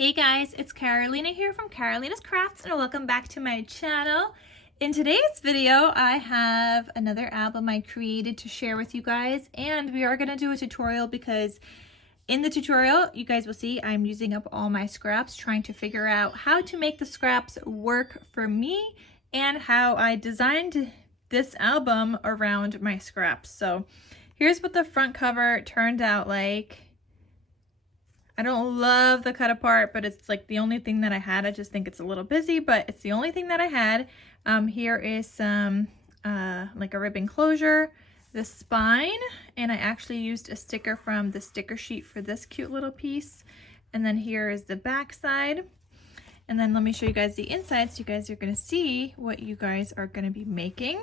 Hey guys, it's Carolina here from KarolinasKrafts and welcome back to my channel. In today's video, I have another album I created to share with you guys, and we are going to do a tutorial because in the tutorial, you guys will see I'm using up all my scraps, trying to figure out how to make the scraps work for me and how I designed this album around my scraps. So here's what the front cover turned out like. I don't love the cut apart, but it's like the only thing that I had. I just think it's a little busy, but it's the only thing that I had. Here is some like a ribbon closure, the spine, and I actually used a sticker from the sticker sheet for this cute little piece. And then here is the back side. And then let me show you guys the inside so you guys are going to see what you guys are going to be making.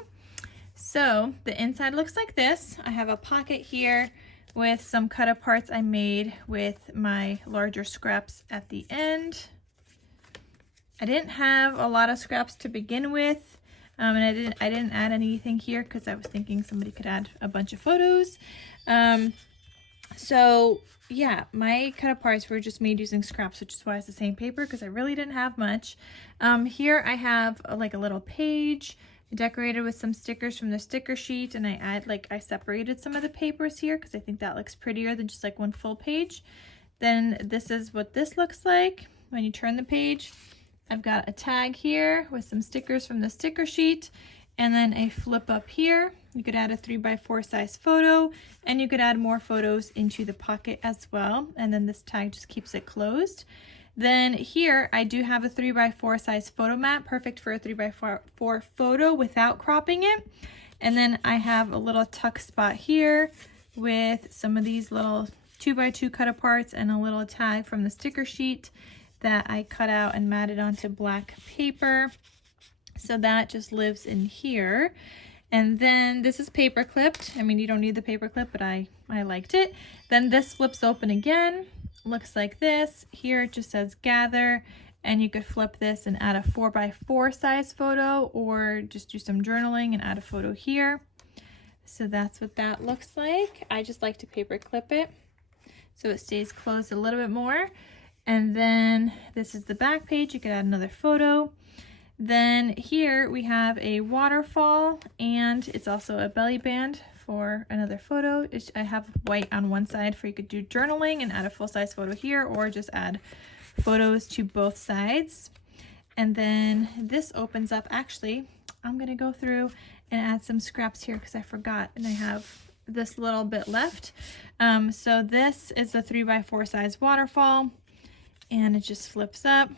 So the inside looks like this. I have a pocket here with some cut aparts I made with my larger scraps at the end. I didn't have a lot of scraps to begin with, and I didn't add anything here because I was thinking somebody could add a bunch of photos. So yeah, my cut aparts were just made using scraps, which is why it's the same paper, because I really didn't have much. Here I have like a little page decorated with some stickers from the sticker sheet, and I separated some of the papers here because I think that looks prettier than just like one full page. Then this is what this looks like when you turn the page. I've got a tag here with some stickers from the sticker sheet, and then a flip up here. You could add a 3x4 size photo, and you could add more photos into the pocket as well, and then this tag just keeps it closed. Then here I do have a 3x4 size photo mat, perfect for a 3x4 photo without cropping it. And then I have a little tuck spot here with some of these little 2x2 cut aparts and a little tag from the sticker sheet that I cut out and matted onto black paper. So that just lives in here. And then this is paper clipped. I mean, you don't need the paper clip, but I liked it. Then this flips open again. Looks like this. Here it just says gather, and you could flip this and add a 4x4 size photo, or just do some journaling and add a photo here. So that's what that looks like. I just like to paper clip it so it stays closed a little bit more. And then this is the back page. You could add another photo. Then here we have a waterfall, and it's also a belly band for another photo. I have white on one side for you could do journaling and add a full-size photo here, or just add photos to both sides. And then this opens up. Actually, I'm gonna go through and add some scraps here because I forgot, and I have this little bit left. So this is a 3x4 size waterfall, and it just flips up.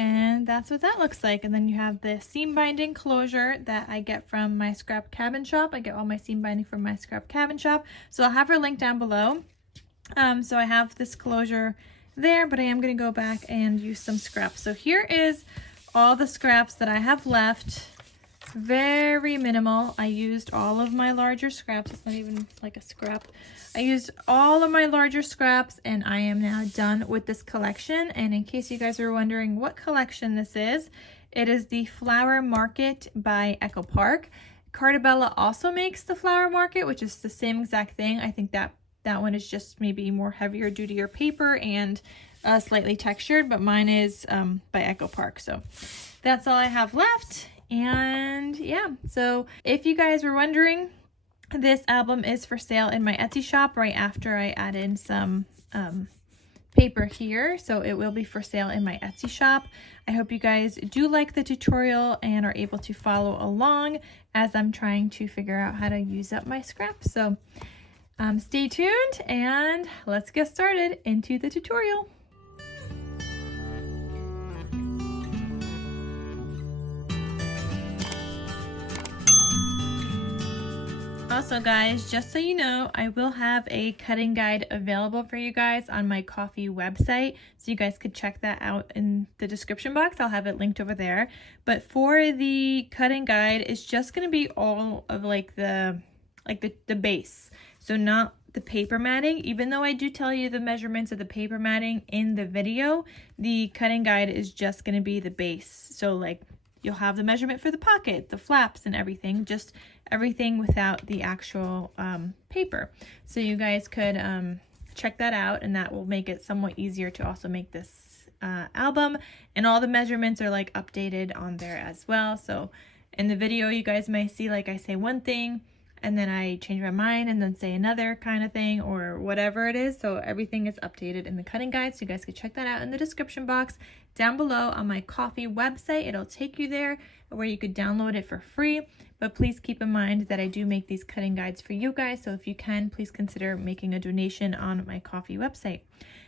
And that's what that looks like. And then you have the seam binding closure that I get from my scrap cabin shop. I get all my seam binding from my scrap cabin shop. So I'll have her link down below. So I have this closure there, but I am going to go back and use some scraps. So here is all the scraps that I have left. It's very minimal. I used all of my larger scraps. It's not even like a scrap. I used all of my larger scraps, and I am now done with this collection. And in case you guys are wondering what collection this is, it is the Flower Market by Echo Park. Cartabella also makes the Flower Market, which is the same exact thing. I think that one is just maybe more heavier duty paper and slightly textured, but mine is by Echo Park. So that's all I have left. And yeah, so if you guys were wondering, this album is for sale in my Etsy shop right after I add in some paper here. So it will be for sale in my Etsy shop. I hope you guys do like the tutorial and are able to follow along as I'm trying to figure out how to use up my scraps. So stay tuned and let's get started into the tutorial. Also guys, just so you know, I will have a cutting guide available for you guys on my Ko-fi website, so you guys could check that out in the description box. I'll have it linked over there. But for the cutting guide, it's just going to be all of like the base, so not the paper matting. Even though I do tell you the measurements of the paper matting in the video, the cutting guide is just going to be the base. So like you'll have the measurement for the pocket, the flaps and everything, just everything without the actual paper. So you guys could check that out, and that will make it somewhat easier to also make this album. And all the measurements are like updated on there as well. So in the video you guys may see like I say one thing and then I change my mind and then say another kind of thing or whatever it is. So everything is updated in the cutting guide, so you guys can check that out in the description box down below on my Ko-fi website. It'll take you there where you could download it for free. But please keep in mind that I do make these cutting guides for you guys, so if you can, please consider making a donation on my Ko-fi website.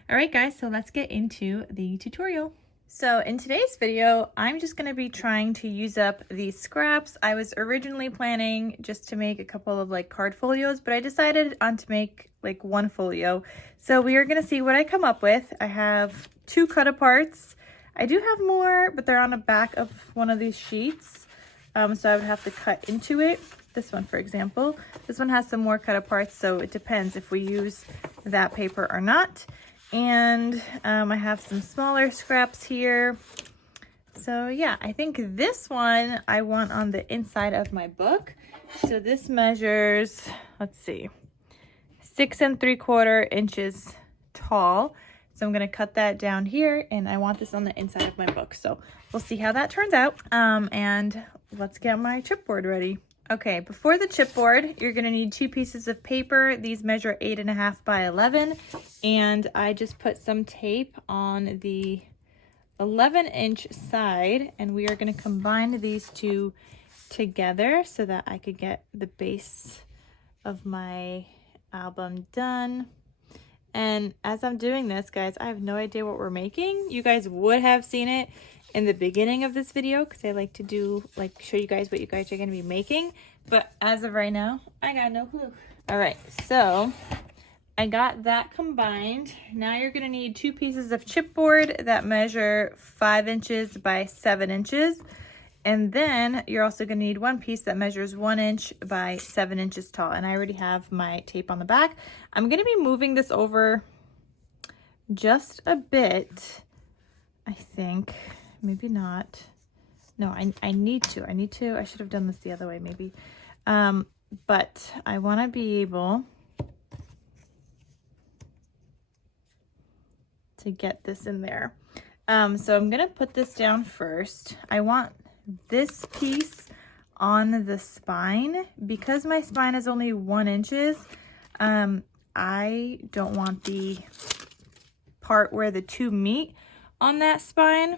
All right guys, so let's get into the tutorial. So in today's video, I'm just going to be trying to use up these scraps. I was originally planning just to make a couple of like card folios, but I decided on to make like one folio. So we are going to see what I come up with. I have 2 cut aparts. I do have more, but they're on the back of one of these sheets. So I would have to cut into it. This one, for example, this one has some more cut aparts, so it depends if we use that paper or not. And I have some smaller scraps here. So yeah, I think this one I want on the inside of my book. So this measures, let's see, 6 3/4 inches tall. So I'm gonna cut that down here, and I want this on the inside of my book. So we'll see how that turns out. And let's get my chipboard ready. Okay, before the chipboard, you're gonna need 2 pieces of paper. These measure 8.5 by 11, and I just put some tape on the 11-inch side, and we are gonna combine these 2 together so that I could get the base of my album done. And as I'm doing this, guys, I have no idea what we're making. You guys would have seen it in the beginning of this video because I like to do show you guys what you guys are going to be making, but as of right now I got no clue. All right, so I got that combined. Now you're going to need 2 pieces of chipboard that measure 5 inches by 7 inches, and then you're also going to need 1 piece that measures 1 inch by 7 inches tall, and I already have my tape on the back. I'm going to be moving this over just a bit, I think. Maybe not. No, I need to. I should have done this the other way maybe. But I want to be able to get this in there. So I'm going to put this down first. I want this piece on the spine. Because my spine is only 1 inches, I don't want the part where the 2 meet on that spine.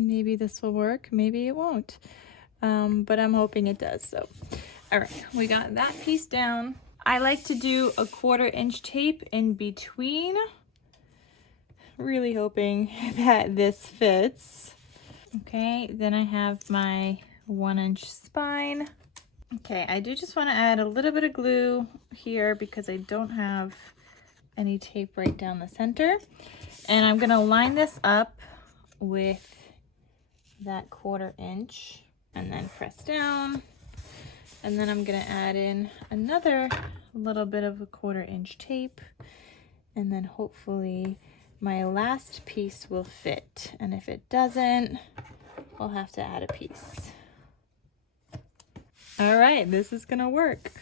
Maybe this will work, maybe it won't, but I'm hoping it does. So all right, we got that piece down. I like to do a 1/4 inch tape in between, really hoping that this fits. Okay, then I have my 1 inch spine. Okay, I do just want to add a little bit of glue here because I don't have any tape right down the center, and I'm gonna line this up with that 1/4 inch and then press down, and then I'm gonna add in another little bit of a 1/4 inch tape, and then hopefully my last piece will fit, and if it doesn't, we'll have to add a piece. All right, this is gonna work.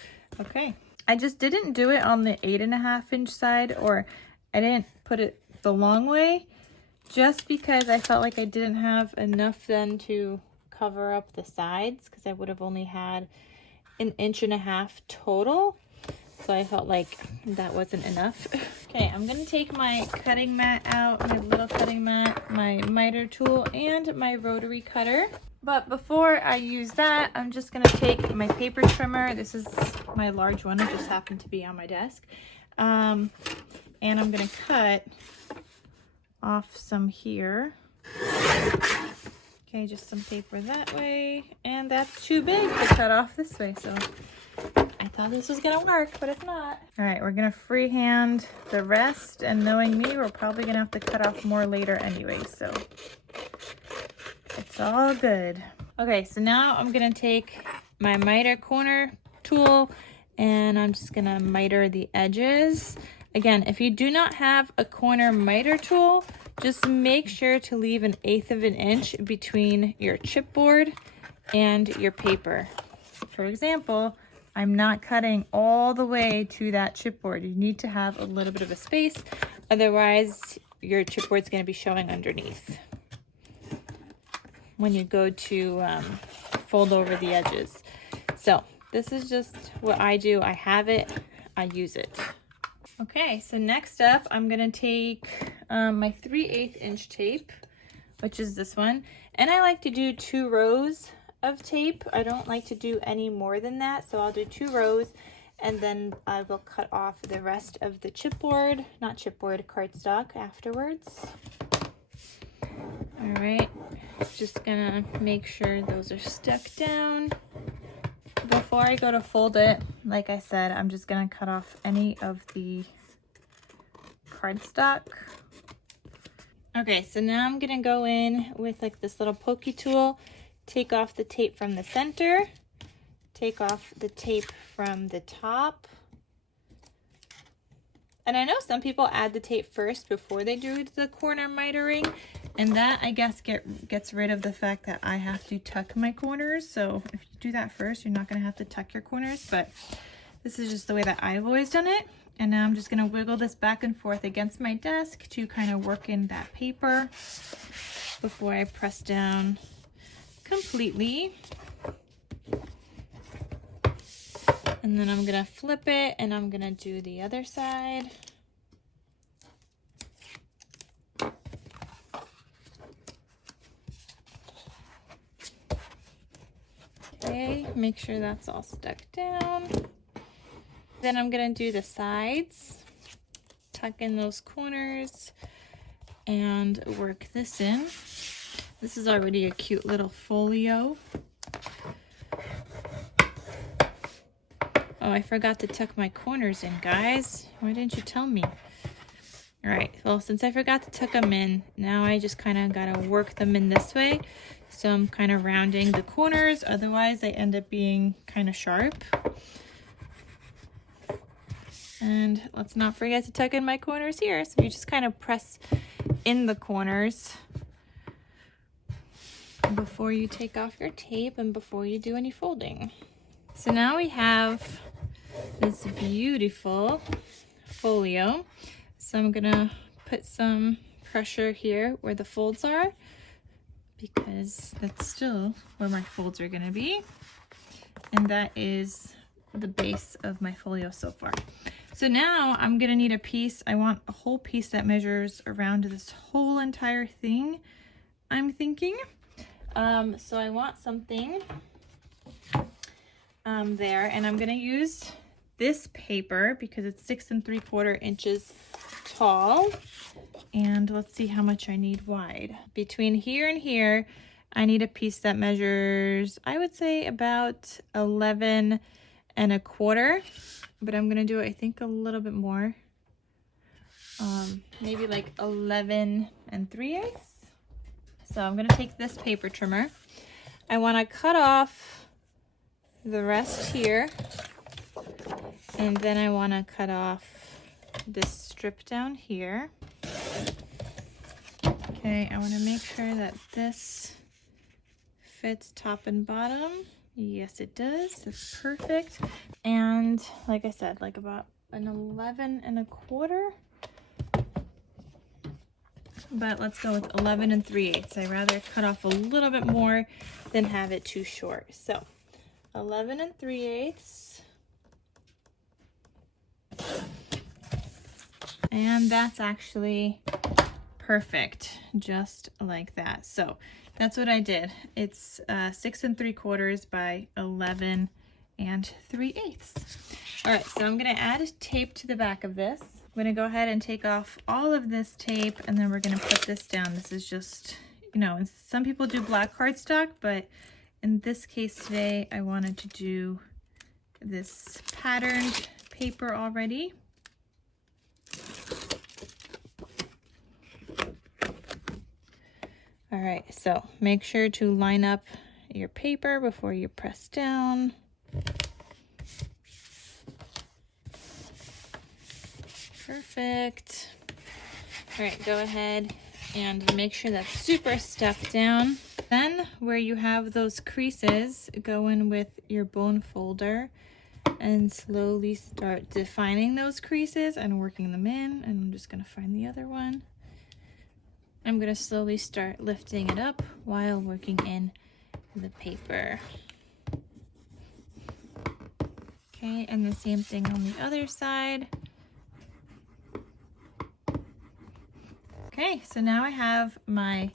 Okay, I just didn't do it on the 8.5 inch side, or I didn't put it the long way, just because I felt like I didn't have enough then to cover up the sides, because I would have only had 1.5 inches total. So I felt like that wasn't enough. Okay, I'm gonna take my cutting mat out, my little cutting mat, my miter tool, and my rotary cutter. But before I use that, I'm just gonna take my paper trimmer. This is my large one, it just happened to be on my desk. And I'm gonna cut off some here. Okay, just some paper that way, and that's too big to cut off this way, so I thought this was gonna work, but it's not. All right, we're gonna freehand the rest, and knowing me, we're probably gonna have to cut off more later anyway, so it's all good. Okay, so now I'm gonna take my miter corner tool, and I'm just gonna miter the edges. Again, if you do not have a corner miter tool, just make sure to leave 1/8 inch between your chipboard and your paper. For example, I'm not cutting all the way to that chipboard. You need to have a little bit of a space, otherwise your chipboard's going to be showing underneath when you go to fold over the edges. So this is just what I do. I have it, I use it. Okay, so next up I'm going to take my 3/8 inch tape, which is this one, and I like to do 2 rows of tape. I don't like to do any more than that, so I'll do 2 rows and then I will cut off the rest of the chipboard, not chipboard, cardstock afterwards. All right, just gonna make sure those are stuck down. Before I go to fold it, like I said, I'm just gonna cut off any of the cardstock. Okay, so now I'm gonna go in with like this little pokey tool, take off the tape from the center, take off the tape from the top. And I know some people add the tape first before they do the corner mitering, and that I guess gets rid of the fact that I have to tuck my corners. So if you do that first, you're not gonna have to tuck your corners, but this is just the way that I've always done it. And now I'm just gonna wiggle this back and forth against my desk to kind of work in that paper before I press down completely. And then I'm gonna flip it and I'm gonna do the other side. Okay, make sure that's all stuck down. Then I'm gonna do the sides, tuck in those corners and work this in. This is already a cute little folio. Oh, I forgot to tuck my corners in, guys. Why didn't you tell me? All right, well, since I forgot to tuck them in, now I just kind of gotta work them in this way. So I'm kind of rounding the corners, otherwise they end up being kind of sharp. And let's not forget to tuck in my corners here. So you just kind of press in the corners before you take off your tape and before you do any folding. So now we have this beautiful folio. So I'm gonna put some pressure here where the folds are, because that's still where my folds are gonna be. And that is the base of my folio so far. So now I'm gonna need a piece. I want a whole piece that measures around this whole entire thing, I'm thinking. So I want something there, and I'm gonna use this paper because it's 6 3/4 inches tall. And let's see how much I need wide. Between here and here, I need a piece that measures, I would say, about 11 1/4, but I'm gonna do it, I think, a little bit more. Maybe like 11 3/8. So I'm gonna take this paper trimmer. I wanna cut off the rest here, and then I wanna cut off this strip down here. Okay, I wanna make sure that this fits top and bottom. Yes, it does. That's perfect. And like I said, like about an 11 1/4. But let's go with 11 3/8. I'd rather cut off a little bit more than have it too short. So 11 3/8. And that's actually perfect, just like that. So that's what I did. It's 6 3/4 by 11 3/8. All right, so I'm gonna add tape to the back of this. I'm gonna go ahead and take off all of this tape, and then we're gonna put this down. This is just, you know, some people do black cardstock, but in this case today, I wanted to do this patterned paper already. All right, so make sure to line up your paper before you press down. Perfect. All right, go ahead and make sure that's super stuck down. Then where you have those creases, go in with your bone folder and slowly start defining those creases and working them in. And I'm just gonna find the other one. I'm gonna slowly start lifting it up while working in the paper. Okay, and the same thing on the other side. Okay, so now I have my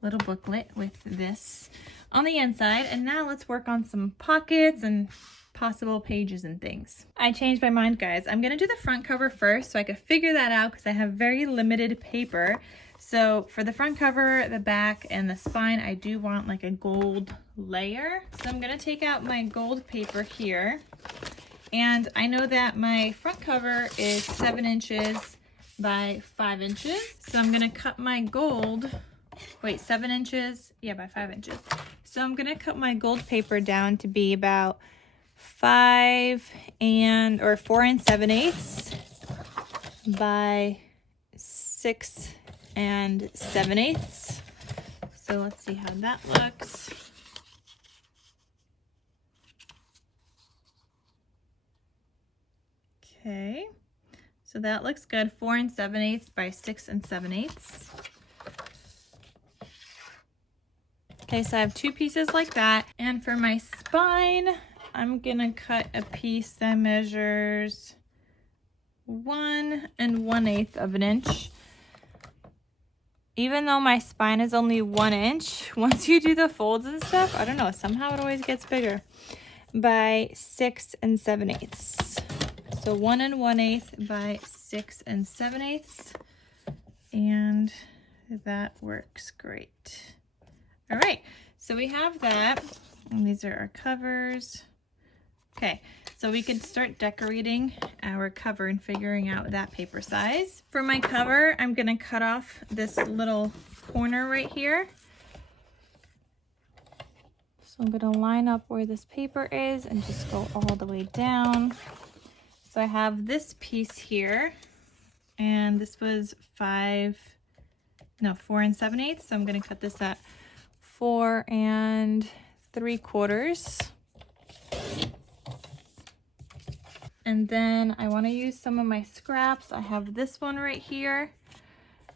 little booklet with this on the inside, and now let's work on some pockets and possible pages and things. I changed my mind, guys. I'm gonna do the front cover first so I could figure that out because I have very limited paper. So for the front cover, the back, and the spine, I do want like a gold layer. So I'm gonna take out my gold paper here. And I know that my front cover is 7 inches by 5 inches. So I'm gonna cut my gold, 7 inches, yeah, by 5 inches. So I'm gonna cut my gold paper down to be about 4 7/8 by 6 7/8. So let's see how that looks. Okay, so that looks good. 4 7/8 by 6 7/8. Okay, so I have 2 pieces like that. And for my spine, I'm gonna cut a piece that measures 1 1/8 of an inch. Even though my spine is only 1 inch, once you do the folds and stuff, I don't know, somehow it always gets bigger, by 6 7/8. So 1 1/8 by 6 7/8, and that works great. All right, so we have that, and these are our covers. Okay, so we can start decorating our cover and figuring out that paper size. For my cover, I'm gonna cut off this little corner right here. So I'm gonna line up where this paper is and just go all the way down. So I have this piece here, and this was 4 7/8. So I'm gonna cut this at 4 3/4. And then I want to use some of my scraps. I have this one right here.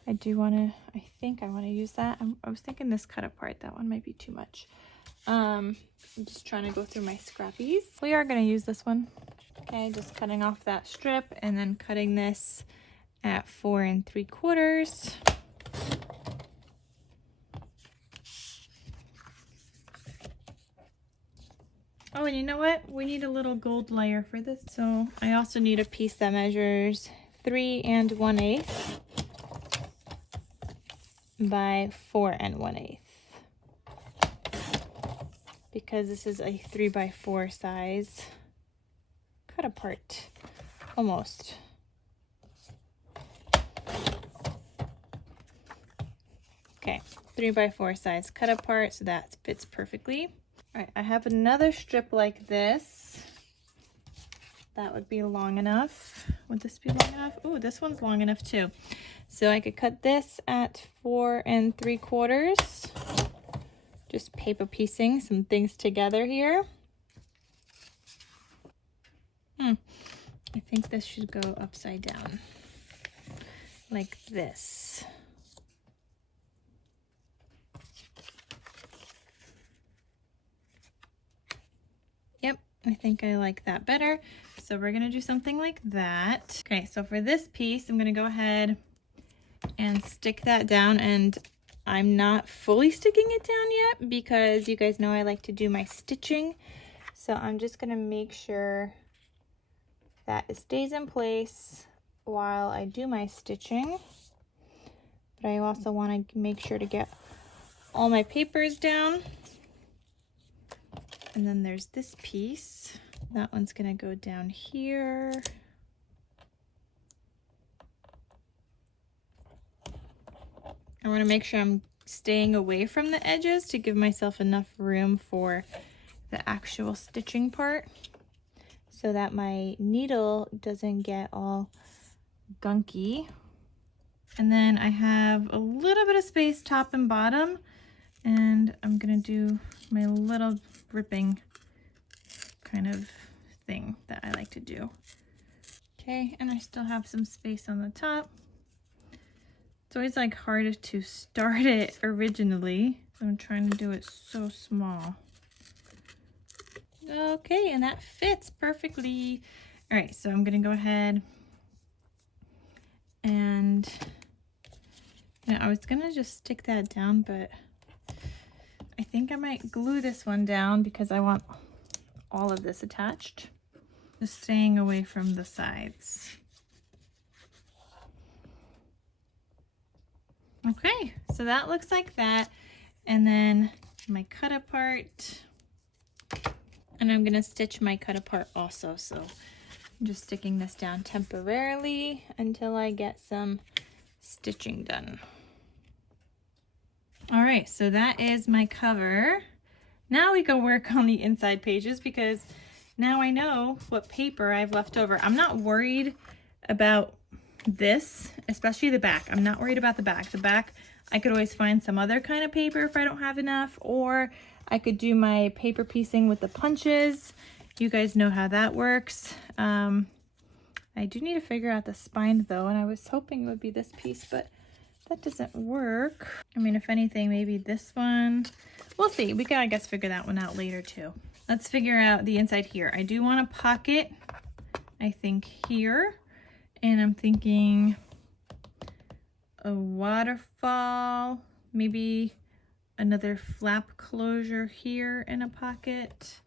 I think I want to use that. I was thinking this cut apart. That one might be too much. I'm just trying to go through my scrappies. We are going to use this one. Okay, just cutting off that strip and then cutting this at 4 3/4. Oh, and you know what? We need a little gold layer for this. So I also need a piece that measures 3 1/8 by 4 1/8. Because this is a 3 by 4 size. Cut apart, almost. Okay, 3 by 4 size cut apart, so that fits perfectly. All right, I have another strip like this. That would be long enough. Would this be long enough? Oh, this one's long enough too. So I could cut this at 4 3/4. Just paper piecing some things together here. I think this should go upside down, like this. Yep, I think I like that better. So we're gonna do something like that. Okay, so for this piece, I'm gonna go ahead and stick that down, and I'm not fully sticking it down yet because you guys know I like to do my stitching. So I'm just gonna make sure that it stays in place while I do my stitching. But I also want to make sure to get all my papers down. And then there's this piece. That one's gonna go down here. I want to make sure I'm staying away from the edges to give myself enough room for the actual stitching part, so that my needle doesn't get all gunky. And then I have a little bit of space top and bottom, and I'm gonna do my little ripping kind of thing that I like to do. Okay, and I still have some space on the top. It's always like hard to start it originally. So I'm trying to do it so small. Okay, and that fits perfectly. All right, so I'm gonna go ahead and I was gonna just stick that down, but I think I might glue this one down because I want all of this attached. Just staying away from the sides. Okay, so that looks like that. And then my cut apart. And I'm gonna stitch my cut apart also. So I'm just sticking this down temporarily until I get some stitching done. All right, so that is my cover. Now we go work on the inside pages because now I know what paper I've left over. I'm not worried about this, especially the back. I'm not worried about the back. The back, I could always find some other kind of paper if I don't have enough, or I could do my paper piecing with the punches. You guys know how that works. I do need to figure out the spine though, and I was hoping it would be this piece, but that doesn't work. I mean, if anything, maybe this one. We'll see. We can, I guess, figure that one out later too. Let's figure out the inside here. I do want a pocket, I think, here. And I'm thinking a waterfall, maybe another flap closure here in a pocket.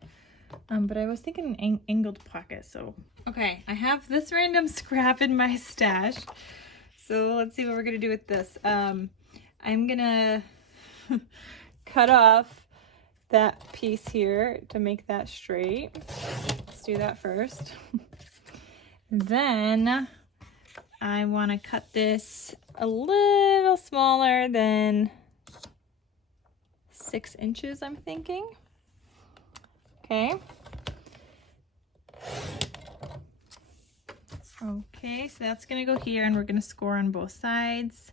But I was thinking an angled pocket, so. Okay, I have this random scrap in my stash. So let's see what we're gonna do with this. I'm gonna cut off that piece here to make that straight. Let's do that first. Then I want to cut this a little smaller than 6 inches, I'm thinking. Okay. Okay, so that's gonna go here and we're gonna score on both sides.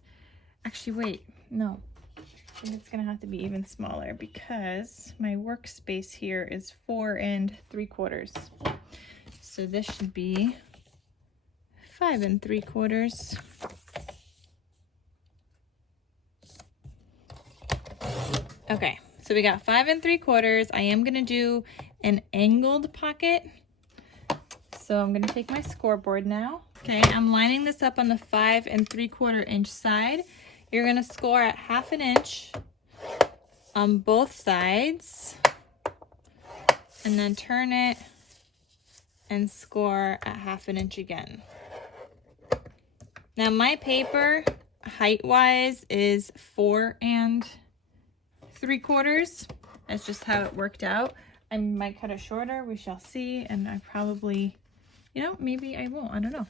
Actually, wait, no. I think it's gonna have to be even smaller because my workspace here is 4 3/4. So this should be 5 3/4. Okay, so we got 5 3/4. I am gonna do an angled pocket. So I'm gonna take my scoreboard now. Okay, I'm lining this up on the 5 3/4 inch side. You're gonna score at 1/2 inch on both sides, and then turn it and score at 1/2 inch again. Now my paper, height-wise, is 4 3/4. That's just how it worked out. I might cut it shorter, we shall see, and I probably, you know, maybe I won't, I don't know.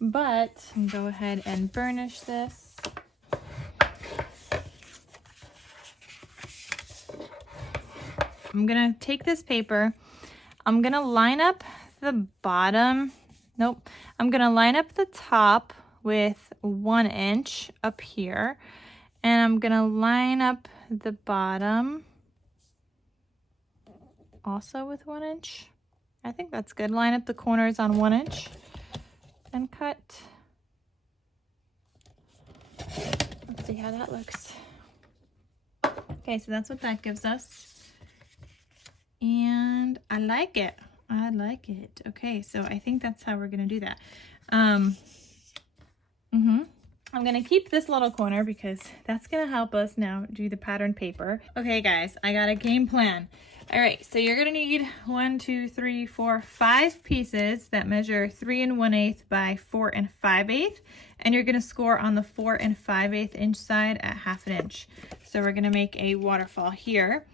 But I'm gonna go ahead and burnish this. I'm gonna take this paper, I'm gonna line up the bottom, nope, I'm gonna line up the top with 1 inch up here, and I'm gonna line up the bottom also with 1 inch. I think that's good. Line up the corners on 1 inch and cut. Let's see how that looks. Okay, so that's what that gives us. And I like it. I like it. Okay, so I think that's how we're gonna do that. I'm gonna keep this little corner because that's gonna help us now do the pattern paper. Okay guys, I got a game plan. All right, so you're gonna need 1, 2, 3, 4, 5 pieces that measure 3 1/8 by 4 5/8, and you're gonna score on the 4 5/8 inch side at 1/2 inch. So we're gonna make a waterfall here.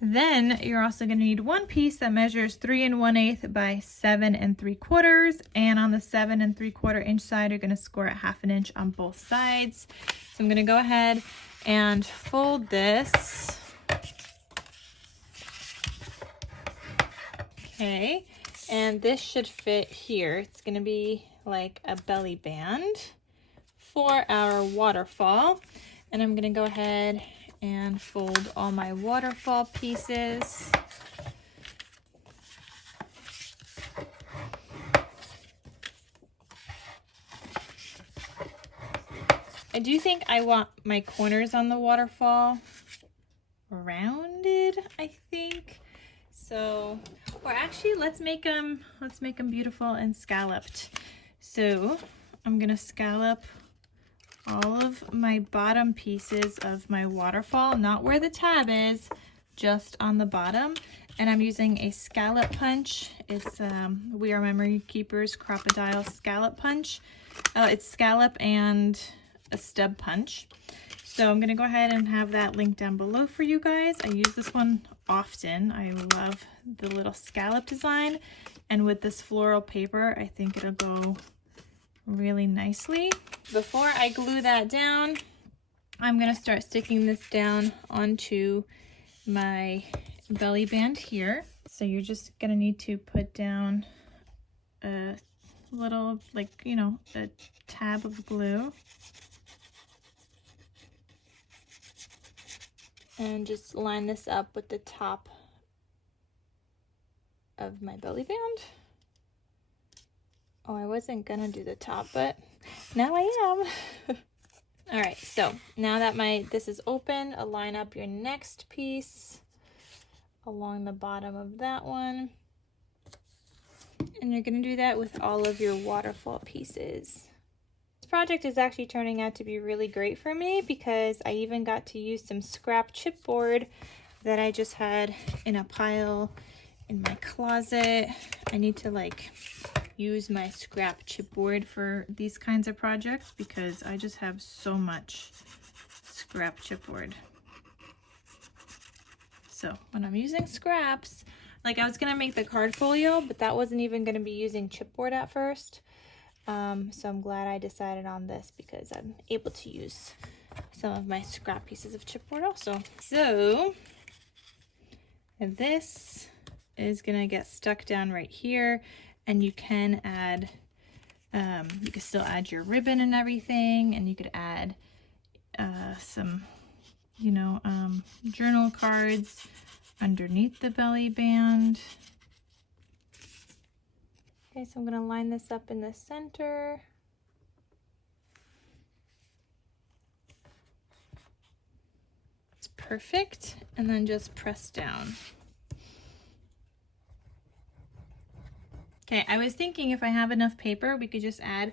Then you're also going to need 1 piece that measures 3 1/8 by 7 3/4, and on the 7 3/4 inch side you're going to score at 1/2 inch on both sides. So I'm going to go ahead and fold this. Okay, and this should fit here. It's going to be like a belly band for our waterfall, and I'm going to go ahead and fold all my waterfall pieces. I do think I want my corners on the waterfall rounded, I think. So, or actually let's make them beautiful and scalloped. So I'm gonna scallop all of my bottom pieces of my waterfall, not where the tab is, just on the bottom. And I'm using a scallop punch. It's We Are Memory Keepers Crocodile Scallop Punch. It's scallop and a stub punch. So I'm gonna go ahead and have that link down below for you guys. I use this one often. I love the little scallop design. And with this floral paper, I think it'll go really nicely. Before I glue that down, I'm gonna start sticking this down onto my belly band here. So you're just gonna need to put down a little, like, you know, a tab of glue. And just line this up with the top of my belly band. Oh, I wasn't gonna do the top, but now I am. All right, so now that this is open, align up your next piece along the bottom of that one. And you're gonna do that with all of your waterfall pieces. This project is actually turning out to be really great for me because I even got to use some scrap chipboard that I just had in a pile in my closet. I need to like use my scrap chipboard for these kinds of projects because I just have so much scrap chipboard. So when I'm using scraps, like I was gonna make the card folio, but that wasn't even gonna be using chipboard at first. So I'm glad I decided on this because I'm able to use some of my scrap pieces of chipboard also. So this is gonna get stuck down right here, and you can add, you can still add your ribbon and everything, and you could add some, you know, journal cards underneath the belly band. Okay, so I'm gonna line this up in the center. It's perfect, and then just press down. Okay, I was thinking if I have enough paper, we could just add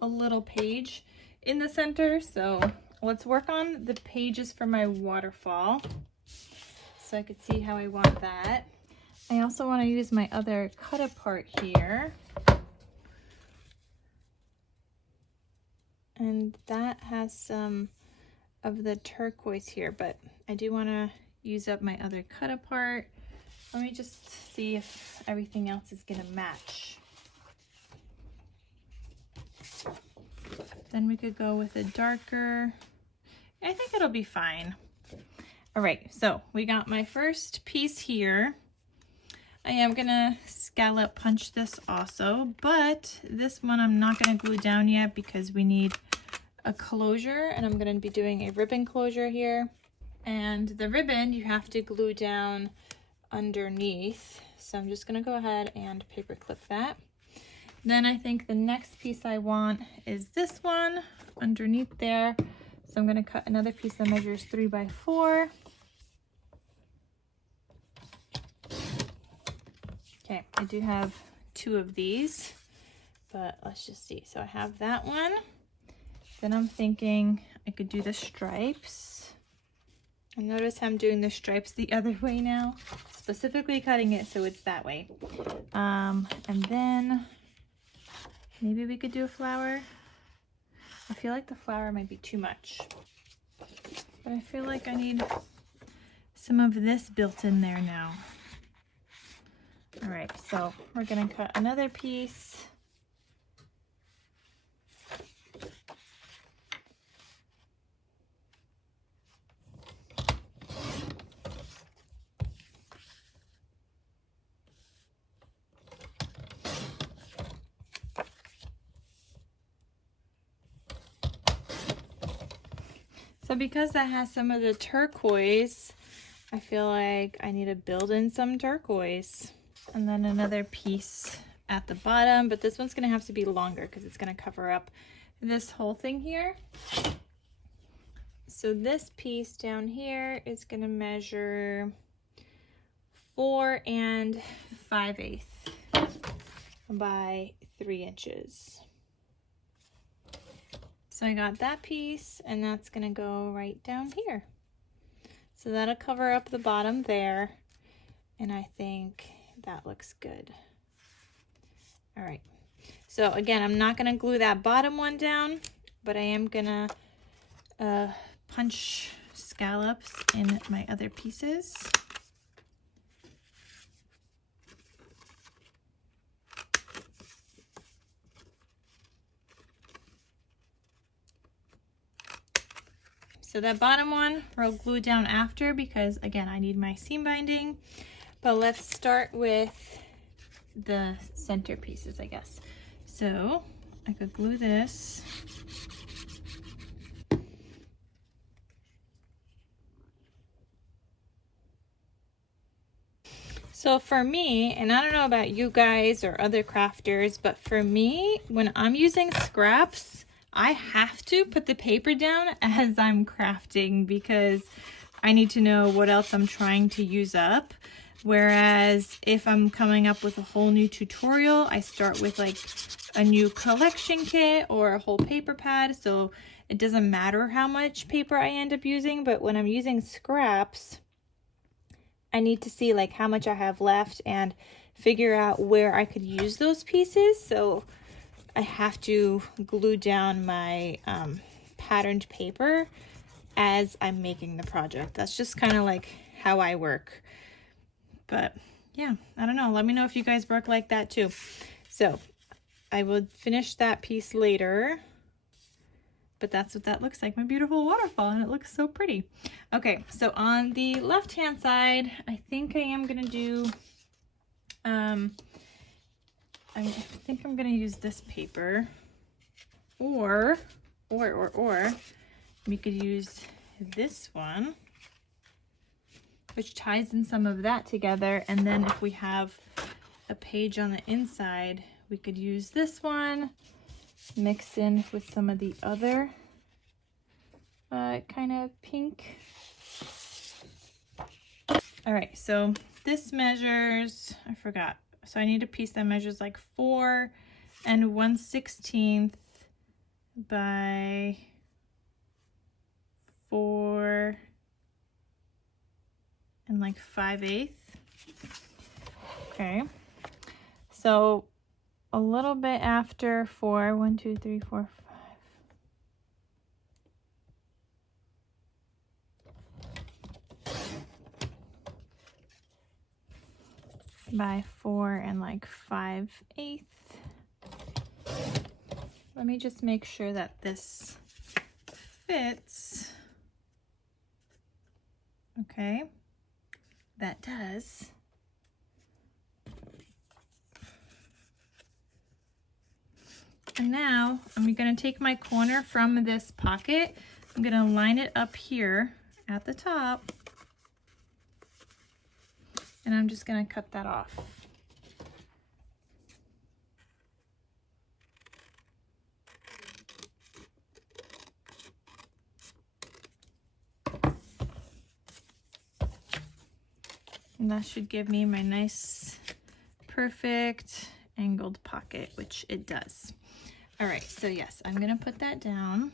a little page in the center. So let's work on the pages for my waterfall so I could see how I want that. I also want to use my other cut apart here. And that has some of the turquoise here, but I do want to use up my other cut apart. Let me just see if everything else is gonna match. Then we could go with a darker. I think it'll be fine. All right, so we got my first piece here. I am gonna scallop punch this also, but this one I'm not gonna glue down yet because we need a closure, and I'm gonna be doing a ribbon closure here. And the ribbon you have to glue down underneath. So I'm just gonna go ahead and paper clip that. Then I think the next piece I want is this one underneath there. So I'm gonna cut another piece that measures 3 by 4. Okay, I do have 2 of these, but let's just see. So I have that one. Then I'm thinking I could do the stripes. And notice how I'm doing the stripes the other way now, specifically cutting it so it's that way. And then maybe we could do a flower. I feel like the flower might be too much, but I feel like I need some of this built in there now. All right, so we're gonna cut another piece. So because that has some of the turquoise, I feel like I need to build in some turquoise. And then another piece at the bottom, but this one's gonna have to be longer because it's gonna cover up this whole thing here. So this piece down here is gonna measure 4 5/8 by 3 inches. So I got that piece, and that's gonna go right down here. So that'll cover up the bottom there, and I think that looks good. All right, so again, I'm not gonna glue that bottom one down, but I am gonna punch scallops in my other pieces. So that bottom one we'll glue down after because again, I need my seam binding. But let's start with the center pieces, I guess. So I could glue this. So for me, and I don't know about you guys or other crafters, but for me, when I'm using scraps, I have to put the paper down as I'm crafting because I need to know what else I'm trying to use up. Whereas if I'm coming up with a whole new tutorial, I start with like a new collection kit or a whole paper pad. So it doesn't matter how much paper I end up using, but when I'm using scraps, I need to see like how much I have left and figure out where I could use those pieces. So I have to glue down my patterned paper as I'm making the project. That's just kind of like how I work. But yeah, I don't know. Let me know if you guys work like that too. So I will finish that piece later. But that's what that looks like, my beautiful waterfall, and it looks so pretty. Okay, so on the left-hand side, I think I am gonna do, I think I'm gonna use this paper, or we could use this one, which ties in some of that together, and then if we have a page on the inside, we could use this one, mix in with some of the other kind of pink. All right, so this measures, I forgot. So I need a piece that measures like 4 1/16 by 4 5/8. Okay, so a little bit after 4, 1, 2, 3, 4, 5. By 4 5/8. Let me just make sure that this fits. Okay, that does. And now I'm going to take my corner from this pocket. I'm going to line it up here at the top. And I'm just going to cut that off. And that should give me my nice, perfect angled pocket, which it does. All right, so yes, I'm gonna put that down.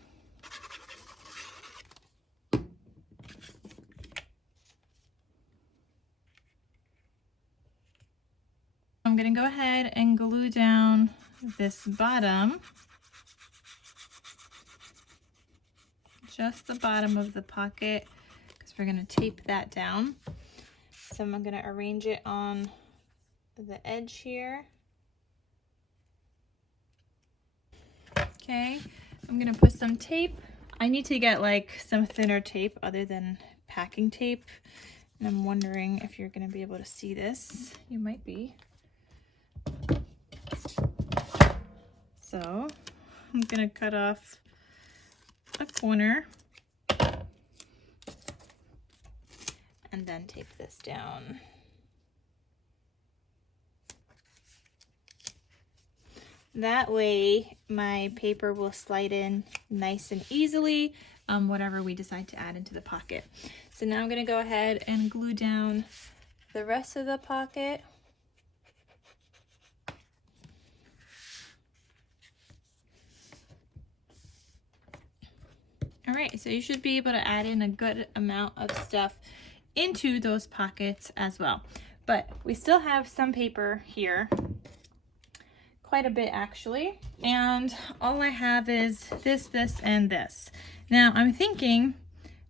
I'm gonna go ahead and glue down this bottom, just the bottom of the pocket, because we're gonna tape that down. So I'm gonna arrange it on the edge here. Okay, I'm gonna put some tape. I need to get like some thinner tape other than packing tape. And I'm wondering if you're gonna be able to see this. You might be. So I'm gonna cut off a corner and then tape this down. That way my paper will slide in nice and easily whatever we decide to add into the pocket. So now I'm going to go ahead and glue down the rest of the pocket. All right, so you should be able to add in a good amount of stuff into those pockets as well. But we still have some paper here, quite a bit actually, and all I have is this, and this. Now I'm thinking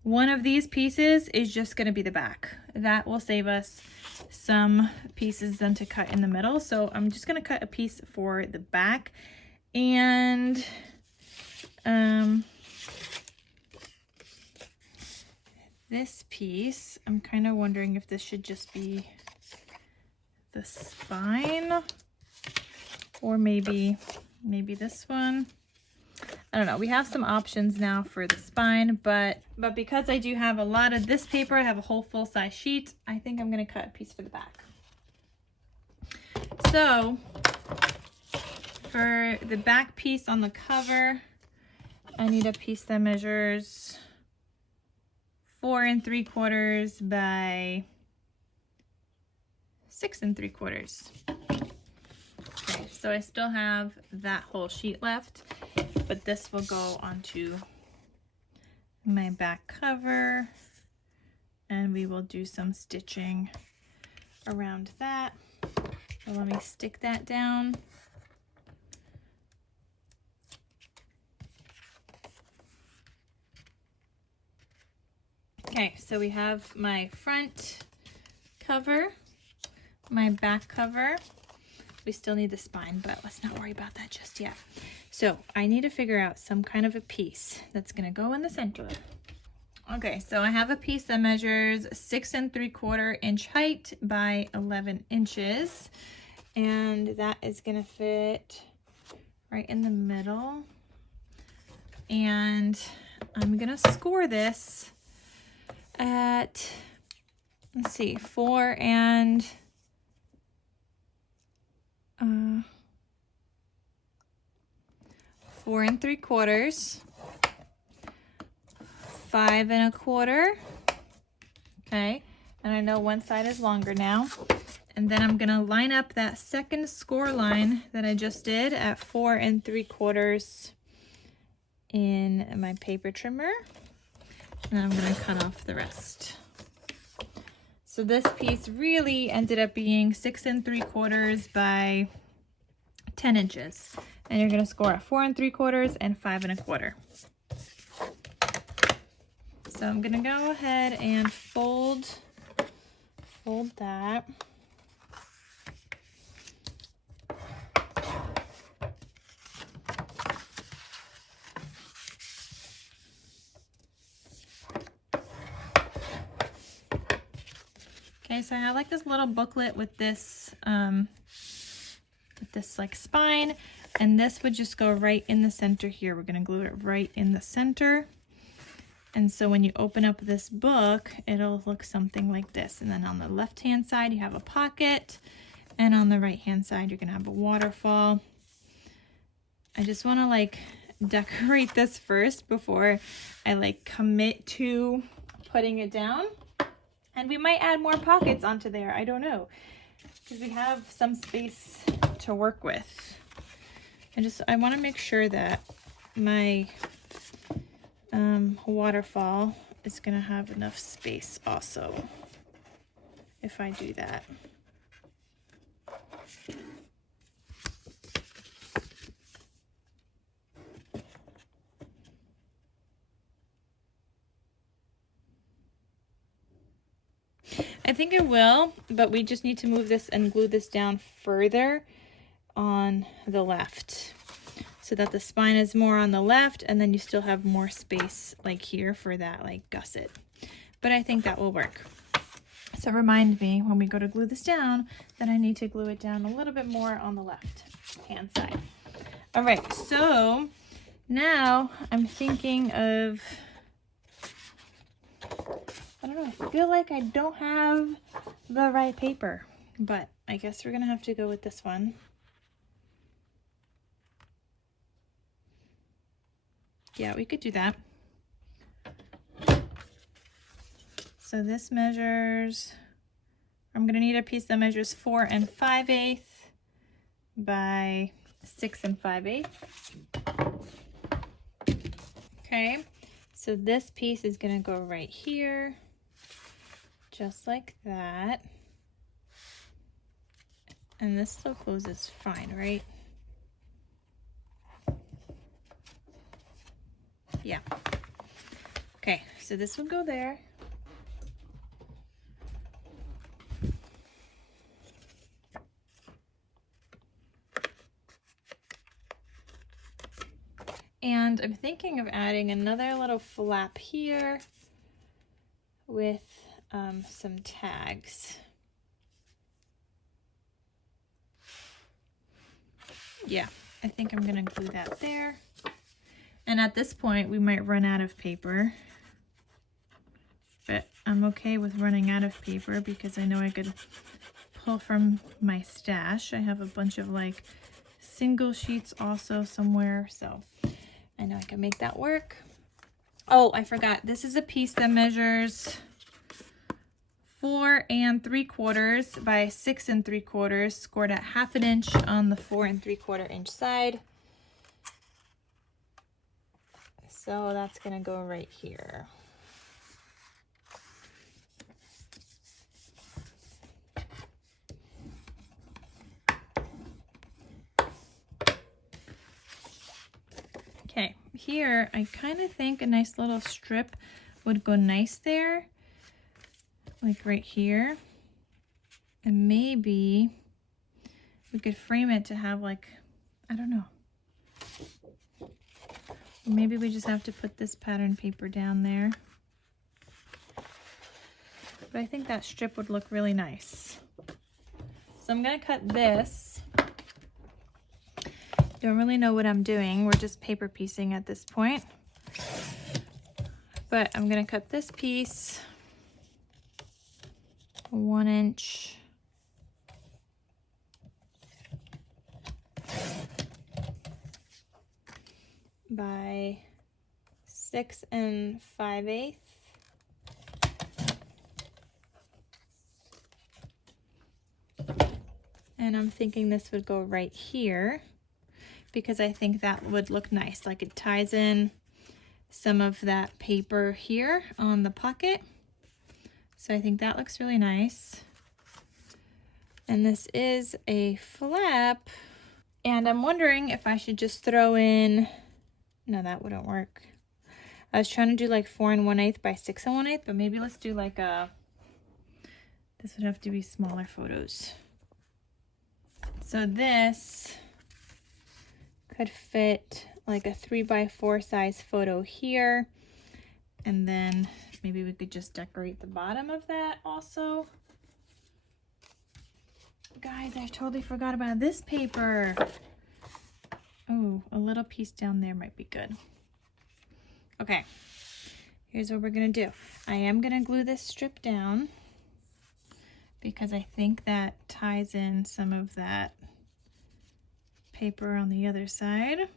one of these pieces is just going to be the back. That will save us some pieces then to cut in the middle. So I'm just going to cut a piece for the back, and this piece, I'm kind of wondering if this should just be the spine, or maybe this one. I don't know. We have some options now for the spine, but because I do have a lot of this paper, I have a whole full-size sheet, I think I'm going to cut a piece for the back. So for the back piece on the cover, I need a piece that measures 4 3/4 by 6 3/4. Okay, so I still have that whole sheet left, but this will go onto my back cover, and we will do some stitching around that. So let me stick that down. Okay, so we have my front cover, my back cover. We still need the spine, but let's not worry about that just yet. So I need to figure out some kind of a piece that's gonna go in the center. Okay, so I have a piece that measures 6 3/4 inch height by 11 inches. And that is gonna fit right in the middle. And I'm gonna score this at, let's see, 4 3/4, 5 1/4. Okay, and I know one side is longer now. And then I'm gonna line up that second score line that I just did at 4 3/4 in my paper trimmer. And I'm gonna cut off the rest. So this piece really ended up being 6 3/4 by 10 inches. And you're gonna score at 4 3/4 and 5 1/4. So I'm gonna go ahead and fold that. Okay, so I have like this little booklet with this like spine, and this would just go right in the center here. We're gonna glue it right in the center. And so when you open up this book, it'll look something like this. And then on the left-hand side, you have a pocket, and on the right-hand side, you're gonna have a waterfall. I just wanna like decorate this first before I like commit to putting it down. And we might add more pockets onto there, I don't know, because we have some space to work with. I want to make sure that my waterfall is going to have enough space also if I do that. I think it will, but we just need to move this and glue this down further on the left so that the spine is more on the left, and then you still have more space like here for that like gusset. But I think that will work. So remind me when we go to glue this down that I need to glue it down a little bit more on the left hand side. All right, so now I'm thinking of, I don't know, I feel like I don't have the right paper, but I guess we're gonna have to go with this one. Yeah, we could do that. So this measures, I'm gonna need a piece that measures 4 5/8 by 6 5/8. Okay, so this piece is gonna go right here, just like that. And this still closes fine, right? Yeah. Okay, so this would go there. And I'm thinking of adding another little flap here with some tags. Yeah, I think I'm gonna glue that there. And at this point, we might run out of paper, but I'm okay with running out of paper because I know I could pull from my stash. I have a bunch of like single sheets also somewhere, so I know I can make that work. Oh, I forgot. This is a piece that measures 4 3/4 by 6 3/4, scored at 1/2 inch on the 4 3/4 inch side. So that's gonna go right here. Okay, here I kind of think a nice little strip would go nice there, like right here. And maybe we could frame it to have like, I don't know. Maybe we just have to put this pattern paper down there. But I think that strip would look really nice. So I'm gonna cut this. Don't really know what I'm doing. We're just paper piecing at this point. But I'm gonna cut this piece 1 inch by 6 5/8. And I'm thinking this would go right here because I think that would look nice. Like it ties in some of that paper here on the pocket. So I think that looks really nice. And this is a flap. And I'm wondering if I should just throw in, no, that wouldn't work. I was trying to do like 4 1/8 by 6 1/8, but maybe let's do like a, this would have to be smaller photos. So this could fit like a 3 by 4 size photo here. And then maybe we could just decorate the bottom of that also. Guys, I totally forgot about this paper. Oh, a little piece down there might be good. Okay, here's what we're gonna do. I am gonna glue this strip down because I think that ties in some of that paper on the other side.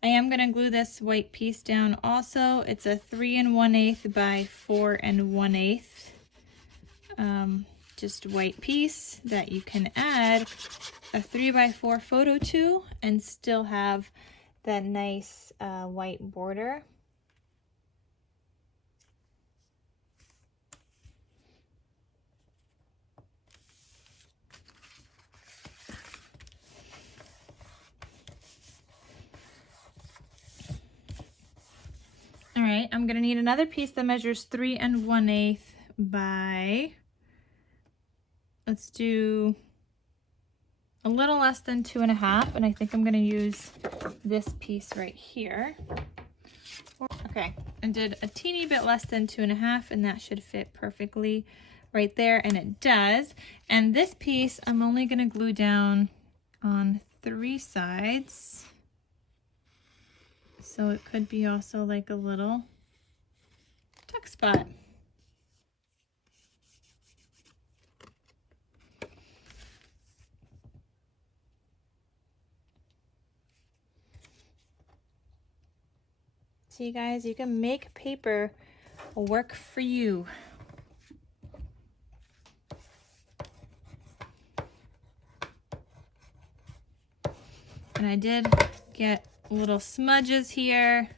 I am gonna glue this white piece down also. It's a 3 1/8 by 4 1/8. Just white piece that you can add a 3 by 4 photo to and still have that nice white border. All right, I'm gonna need another piece that measures 3 1/8 by, let's do a little less than 2 1/2, and I think I'm gonna use this piece right here. Okay, and did a teeny bit less than 2 1/2, and that should fit perfectly right there, and it does. And this piece, I'm only gonna glue down on 3 sides. So it could be also like a little tuck spot. See, guys, you can make paper work for you. And I did get little smudges here.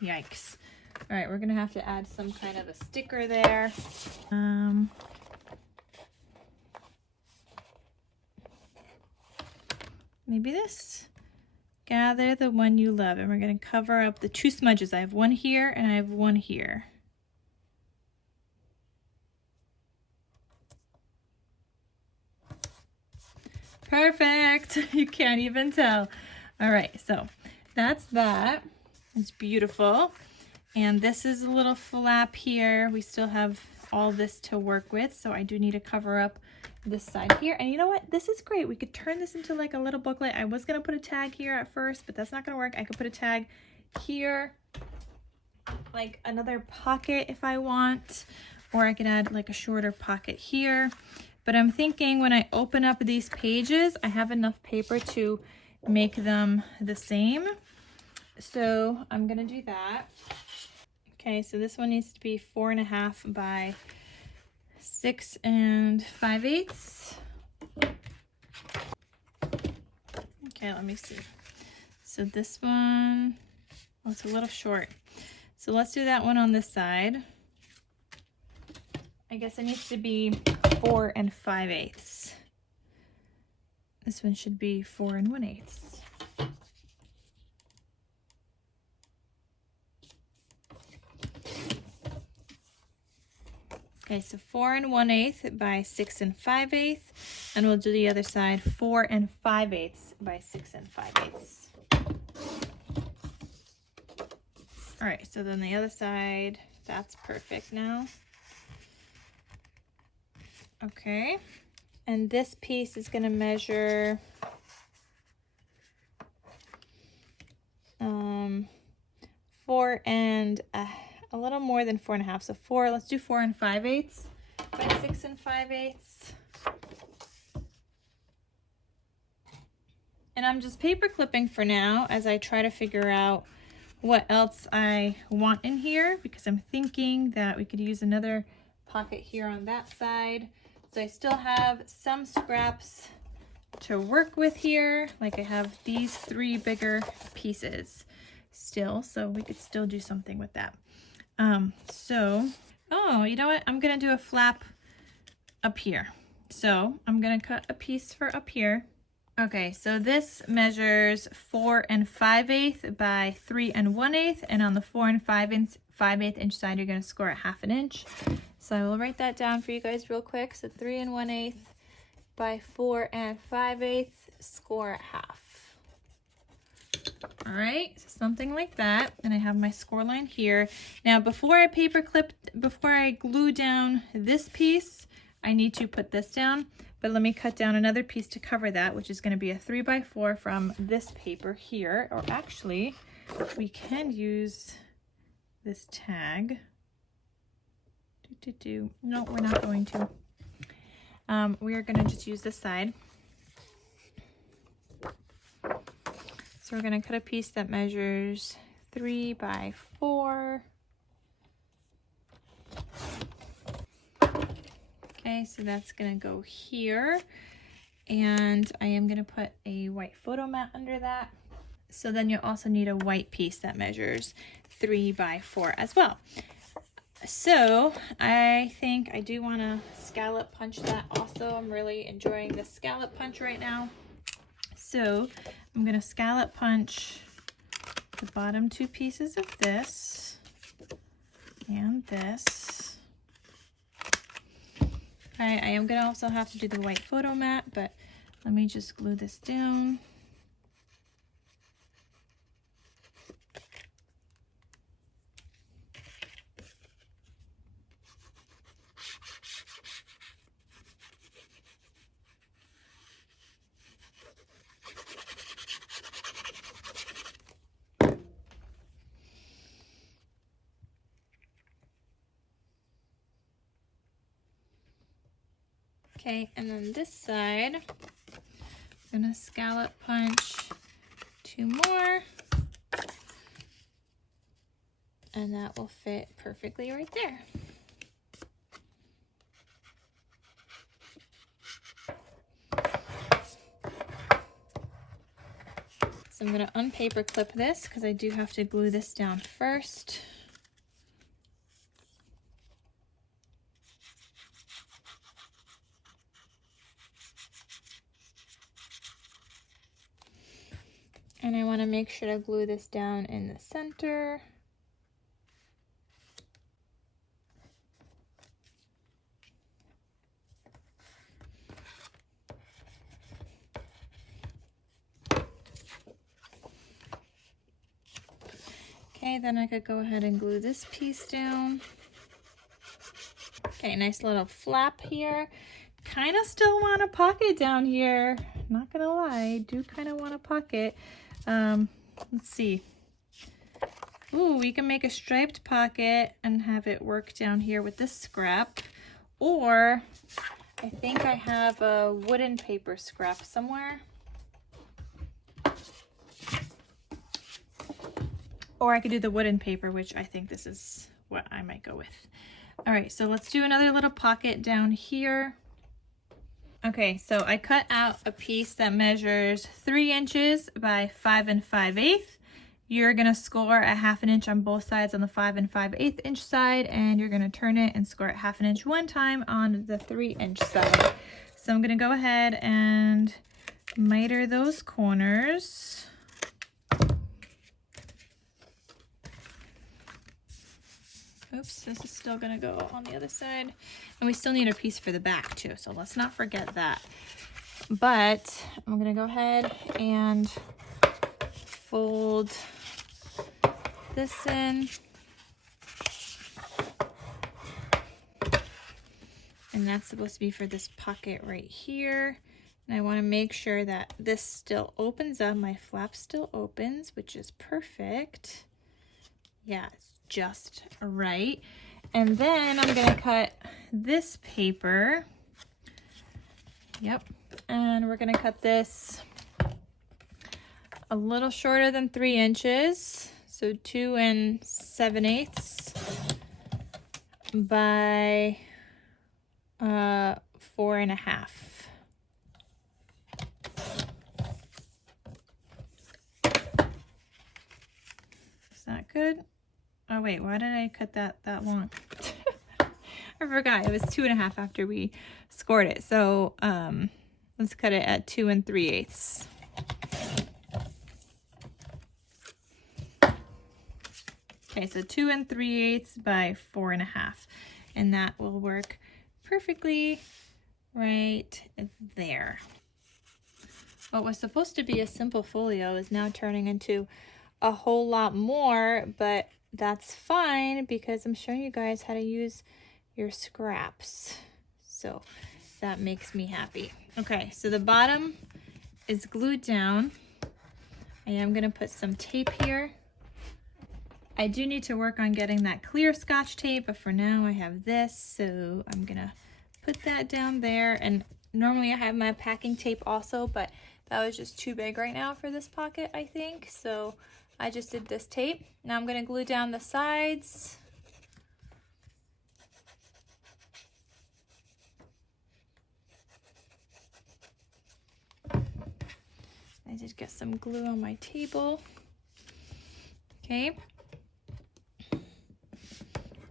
Yikes. All right, we're gonna have to add some kind of a sticker there. Maybe this. Gather the one you love, and we're gonna cover up the two smudges. I have one here and I have one here. Perfect. You can't even tell. All right, so that's that. It's beautiful. And this is a little flap here. We still have all this to work with, so I do need to cover up this side here. And you know what? This is great. We could turn this into like a little booklet. I was gonna put a tag here at first, but that's not gonna work. I could put a tag here, like another pocket if I want, or I could add like a shorter pocket here. But I'm thinking when I open up these pages, I have enough paper to make them the same. So I'm gonna do that. Okay, so this one needs to be 4.5 by 6 5/8. Okay, let me see. So this one, oh, it's a little short. So let's do that one on this side. I guess it needs to be 4 5/8. This one should be 4 1/8. Okay, so 4 1/8 by 6 5/8, and we'll do the other side 4 5/8 by 6 5/8. All right, so then the other side, that's perfect now. Okay, and this piece is gonna measure 4 and a little more than 4.5, so 4. Let's do 4 5/8 by 6 5/8. And I'm just paper clipping for now as I try to figure out what else I want in here, because I'm thinking that we could use another pocket here on that side. So I still have some scraps to work with here. Like I have these 3 bigger pieces still, so we could still do something with that. Oh, you know what? I'm gonna do a flap up here. So I'm gonna cut a piece for up here. Okay, so this measures 4 5/8 by 3 1/8, and on the 4 5/8 inch side, you're gonna score at 1/2 inch. So I will write that down for you guys real quick. So 3 1/8 by 4 5/8, score at 1/2. All right, so something like that. And I have my score line here. Now, before I glue down this piece, I need to put this down, but let me cut down another piece to cover that, which is gonna be a 3 by 4 from this paper here. Or actually, we can use this tag. No, we're not going to. We are gonna just use this side. So we're gonna cut a piece that measures 3 by 4. Okay, so that's gonna go here. And I am gonna put a white photo mat under that. So then you'll also need a white piece that measures 3 by 4 as well. So I think I do wanna scallop punch that also. I'm really enjoying the scallop punch right now. So I'm gonna scallop punch the bottom 2 pieces of this and this. Okay, I am gonna also have to do the white photo mat, but let me just glue this down. Okay, and then this side, I'm gonna scallop punch 2 more. and that will fit perfectly right there. So I'm going to unpaper clip this because I do have to glue this down first. And I want to make sure to glue this down in the center. Okay, then I could go ahead and glue this piece down. Okay, nice little flap here. Kind of still want a pocket down here. Not gonna lie, I do kind of want a pocket. Let's see. Ooh, we can make a striped pocket and have it work down here with this scrap. Or I think I have a wooden paper scrap somewhere. Or I could do the wooden paper, which I think this is what I might go with. All right, so let's do another little pocket down here. Okay, so I cut out a piece that measures 3 inches by 5 5/8. You're gonna score a 1/2 inch on both sides on the 5 5/8 inch side, and you're gonna turn it and score it 1/2 inch one time on the 3 inch side. So I'm gonna go ahead and miter those corners. Oops, this is still gonna go on the other side. And we still need a piece for the back too, so let's not forget that. But I'm gonna go ahead and fold this in. And that's supposed to be for this pocket right here. And I wanna make sure that this still opens up, my flap still opens, which is perfect. Yeah, it's just right. And then I'm gonna cut this paper. Yep, and we're gonna cut this a little shorter than 3 inches, so 2 7/8 by 4 1/2. Is that good? Oh wait, why did I cut that long? I forgot, it was 2 1/2 after we scored it. So let's cut it at 2 3/8. Okay, so 2 3/8 by 4 1/2. And that will work perfectly right there. What was supposed to be a simple folio is now turning into a whole lot more, but that's fine because I'm showing you guys how to use your scraps. So that makes me happy. Okay, so the bottom is glued down. I am gonna put some tape here. I do need to work on getting that clear Scotch tape, but for now I have this, so I'm gonna put that down there. And normally I have my packing tape also, but that was just too big right now for this pocket, I think. So I just did this tape. Now I'm gonna glue down the sides. I did get some glue on my table. Okay.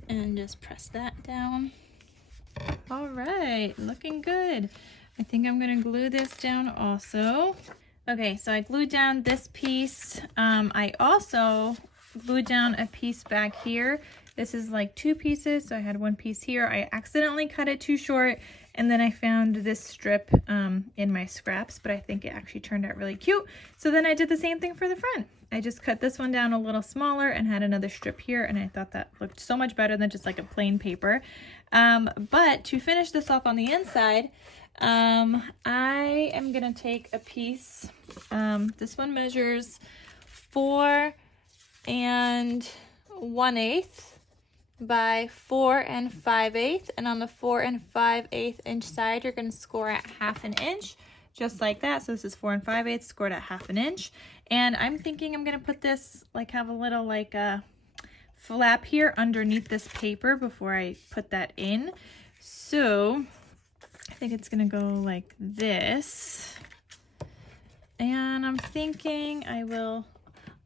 And just press that down. All right, looking good. I think I'm gonna glue this down also. Okay, so I glued down this piece. I also glued down a piece back here. This is like 2 pieces, so I had 1 piece here. I accidentally cut it too short, and then I found this strip in my scraps, but I think it actually turned out really cute. So then I did the same thing for the front. I just cut this one down a little smaller and had another strip here, and I thought that looked so much better than just like a plain paper. But to finish this off on the inside, I am gonna take a piece. This one measures 4 1/8 by 4 5/8, and on the 4 5/8 inch side you're going to score at 1/2 inch, just like that. So this is 4 5/8 scored at 1/2 inch, and I'm thinking I'm going to put this like have a little like a flap here underneath this paper before I put that in. So I think it's gonna go like this. And I'm thinking I will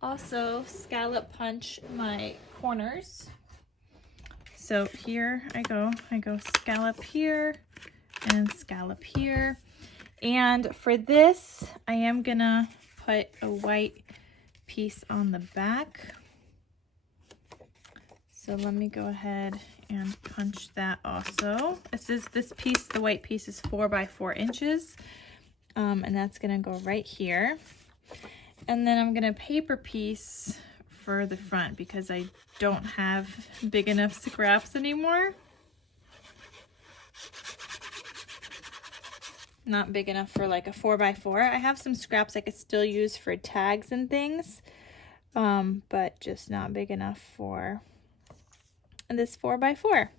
also scallop punch my corners. So here I go scallop here and scallop here. And for this, I am gonna put a white piece on the back. So let me go ahead and punch that also. This piece, the white piece is 4 by 4 inches. And that's gonna go right here. And then I'm gonna paper piece for the front because I don't have big enough scraps anymore. Not big enough for like a 4 by 4. I have some scraps I could still use for tags and things, but just not big enough for this 4 by 4.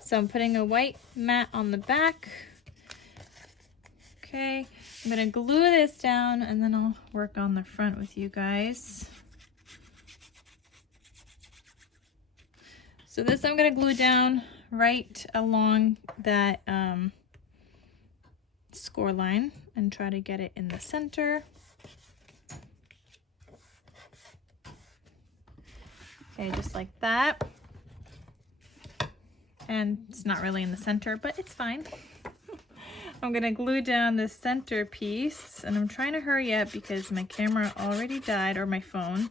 So I'm putting a white mat on the back. Okay, I'm gonna glue this down and then I'll work on the front with you guys. So this I'm gonna glue down right along that score line and try to get it in the center. Okay, just like that. And it's not really in the center, but it's fine. I'm gonna glue down this center piece, and I'm trying to hurry up because my camera already died, or my phone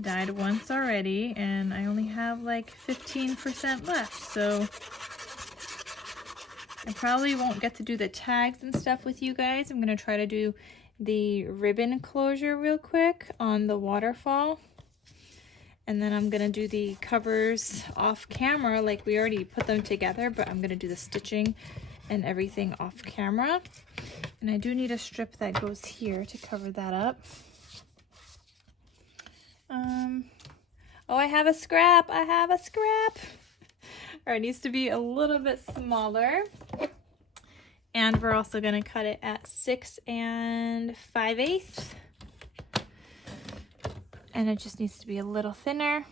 died once already, and I only have like 15% left, so I probably won't get to do the tags and stuff with you guys. I'm gonna try to do the ribbon closure real quick on the waterfall, and then I'm gonna do the covers off camera, like we already put them together, but I'm gonna do the stitching and everything off camera. And I do need a strip that goes here to cover that up. Oh, I have a scrap. I have a scrap. All right, it needs to be a little bit smaller. And we're also gonna cut it at 6 5/8. And it just needs to be a little thinner.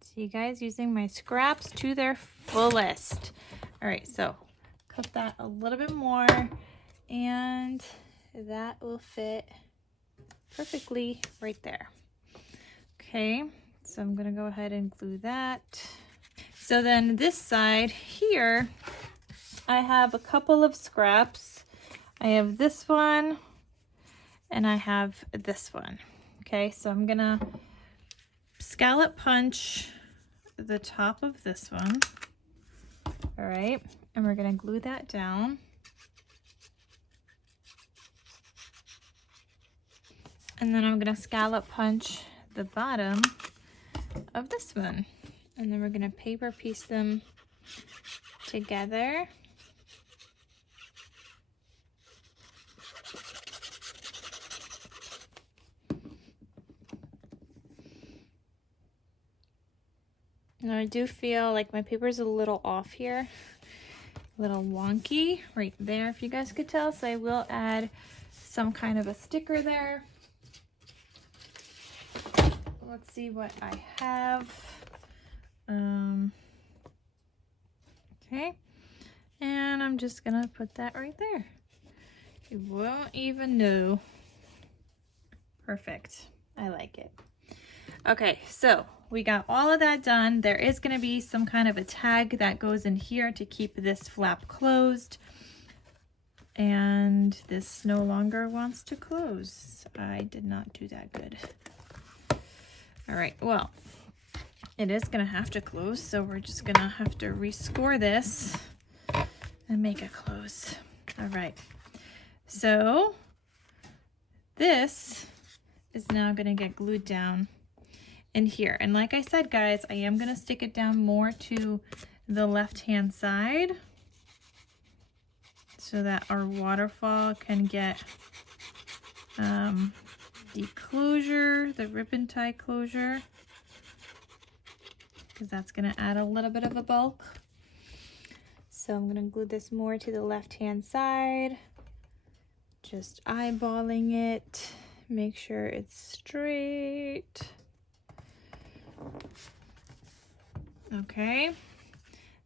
See you guys using my scraps to their fullest. All right, so cut that a little bit more and that will fit perfectly right there. Okay, so I'm gonna go ahead and glue that. So then this side here, I have a couple of scraps. I have this one and I have this one. Okay, so I'm gonna scallop punch the top of this one. All right, and we're gonna glue that down. And then I'm gonna scallop punch the bottom of this one. And then we're gonna paper piece them together. Now I do feel like my paper's a little off here, a little wonky right there, if you guys could tell. So I will add some kind of a sticker there. Let's see what I have. Okay, and I'm just gonna put that right there. You won't even know. Perfect. I like it. Okay, so we got all of that done. There is going to be some kind of a tag that goes in here to keep this flap closed. And this no longer wants to close. I did not do that good. All right, well, it is going to have to close, so we're just going to have to rescore this and make it close. All right, so this is now going to get glued down in here. And like I said, guys, I am going to stick it down more to the left-hand side so that our waterfall can get the closure, the ribbon tie closure, because that's going to add a little bit of a bulk. So I'm going to glue this more to the left-hand side, just eyeballing it, make sure it's straight. Okay,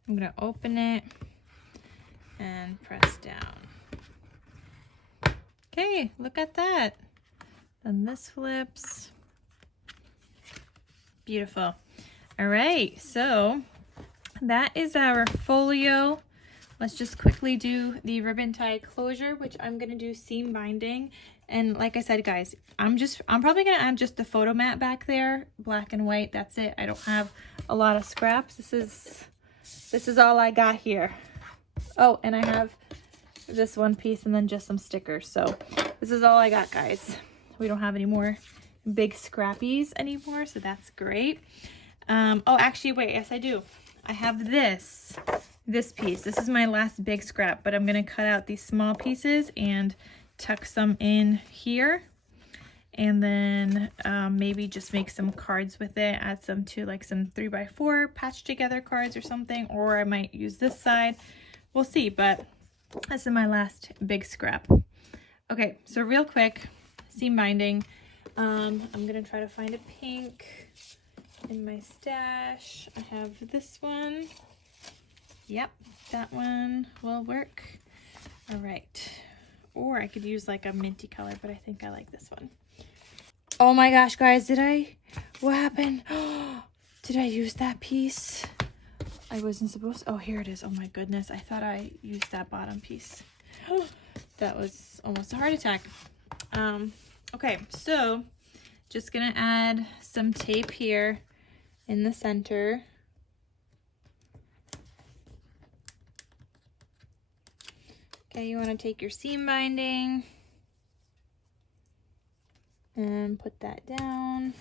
I'm gonna open it and press down. Okay, look at that. Then this flips. Beautiful. All right, so that is our folio. Let's just quickly do the ribbon tie closure, which I'm gonna do seam binding. And like I said, guys, I'm probably gonna add just the photo mat back there, black and white. That's it. I don't have a lot of scraps. This is all I got here. Oh, and I have this one piece and then just some stickers. So this is all I got, guys. We don't have any more big scrappies anymore, so that's great. Oh, actually, wait, yes, I do. I have this piece. This is my last big scrap, but I'm gonna cut out these small pieces and tuck some in here. And then maybe just make some cards with it, add some to like some 3x4 patch together cards or something, or I might use this side. We'll see, but this is my last big scrap. Okay, so real quick, seam binding. I'm gonna try to find a pink in my stash. I have this one. Yep, that one will work. All right, or I could use like a minty color, but I think I like this one. Oh my gosh, guys, what happened? Did I use that piece? I wasn't supposed to. Oh, here it is. Oh my goodness, I thought I used that bottom piece. That was almost a heart attack. Okay, so just gonna add some tape here in the center. Okay, you want to take your seam binding and put that down.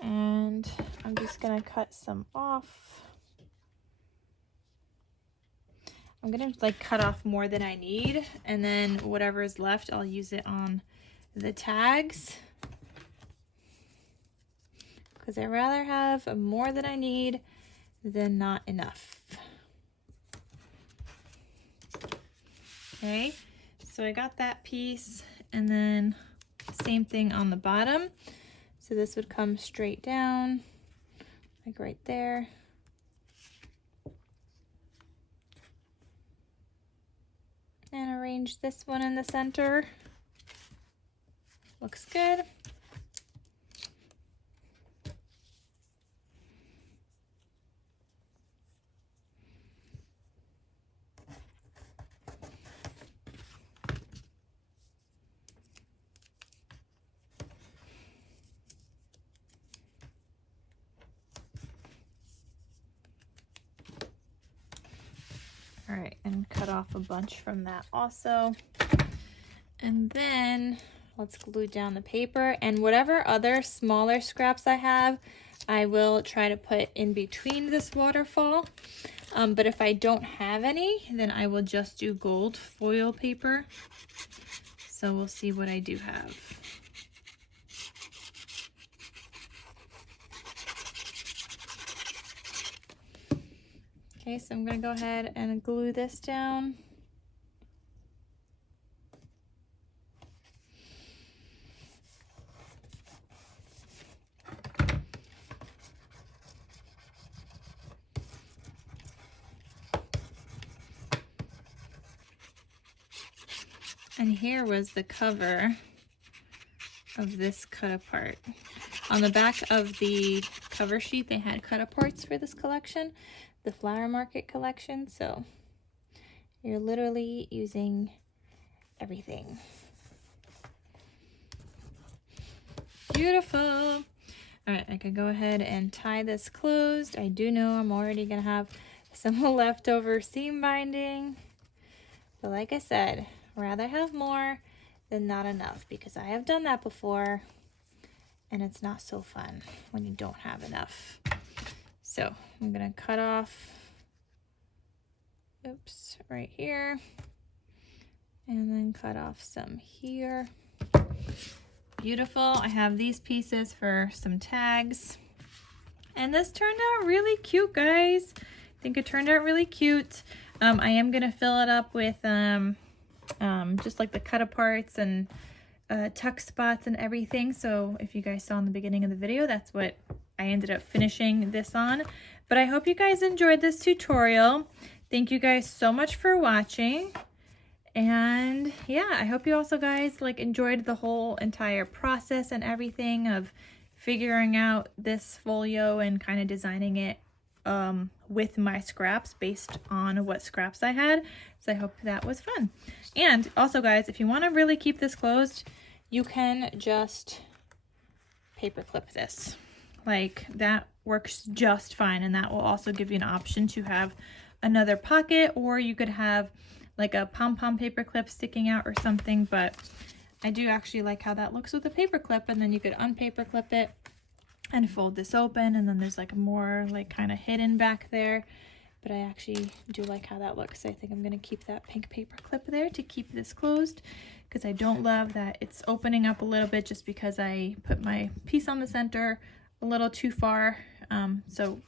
And I'm just gonna cut some off. I'm gonna like cut off more than I need, and then whatever is left, I'll use it on the tags. Because I'd rather have more than I need than not enough. Okay, so I got that piece, and then same thing on the bottom. So this would come straight down, like right there. And arrange this one in the center. Looks good. All right, and cut off a bunch from that also. And then let's glue down the paper, and whatever other smaller scraps I have, I will try to put in between this waterfall. But if I don't have any, then I will just do gold foil paper. So we'll see what I do have. Okay, so I'm gonna go ahead and glue this down. And here was the cover of this cut apart. On the back of the cover sheet, they had cut aparts for this collection, the Flower Market collection. So you're literally using everything. Beautiful. All right, I could go ahead and tie this closed. I do know I'm already gonna have some leftover seam binding, but like I said, rather have more than not enough, because I have done that before and it's not so fun when you don't have enough. So I'm gonna cut off, oops, right here, and then cut off some here. Beautiful. I have these pieces for some tags, and this turned out really cute, guys. I think it turned out really cute. I am gonna fill it up with just like the cut aparts and tuck spots and everything. So if you guys saw in the beginning of the video, that's what I ended up finishing this on. But I hope you guys enjoyed this tutorial. Thank you guys so much for watching. And yeah, I hope you also guys like enjoyed the whole entire process and everything of figuring out this folio and kind of designing it with my scraps based on what scraps I had. So I hope that was fun. And also guys, if you want to really keep this closed, you can just paper clip this. Like that works just fine, and that will also give you an option to have another pocket, or you could have like a pom-pom paper clip sticking out or something. But I do actually like how that looks with a paper clip, and then you could unpaper clip it and fold this open, and then there's like more like kind of hidden back there. But I actually do like how that looks. I think I'm gonna keep that pink paper clip there to keep this closed, because I don't love that it's opening up a little bit just because I put my piece on the center a little too far, so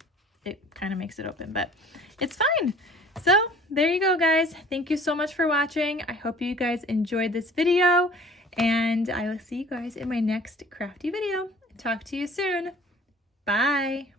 it kind of makes it open, but it's fine. So there you go guys. Thank you so much for watching. I hope you guys enjoyed this video, and I will see you guys in my next crafty video. Talk to you soon. Bye.